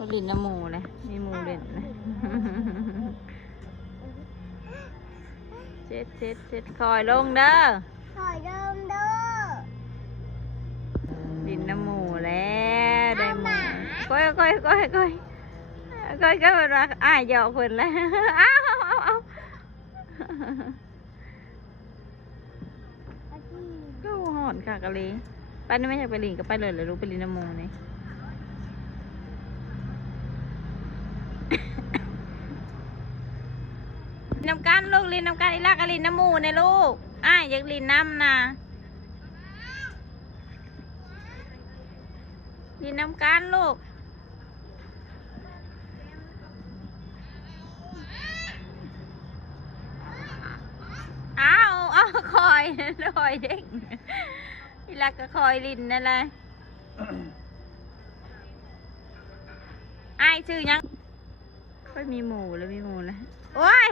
ก็ลินน้ำหมูเลยมีหมูเล่นนะเช็ดคอยลงเด้อคอยเดิมเด้อลินน้ำหมูแล้วได้หมูก้อยเป็นว่าอ้ายหยอกเพิ่นแล้วเอาก็หอนค่ะกะลีไปนี่ไม่อยากไปลินก็ไปเลยเลยรู้ไปลินน้ำหมูนี่น้ำกันลูกลินน้ำกันอีลากกะลินน้ำหมูในลูกอ้ายอยากลินน้ำนะลินน้ำกันลูกเอาคอยเด้งอีลากก็คอยลินนั่นแหละอ้ายชื่อยังค่อยมีหมูแล้วโอ้ย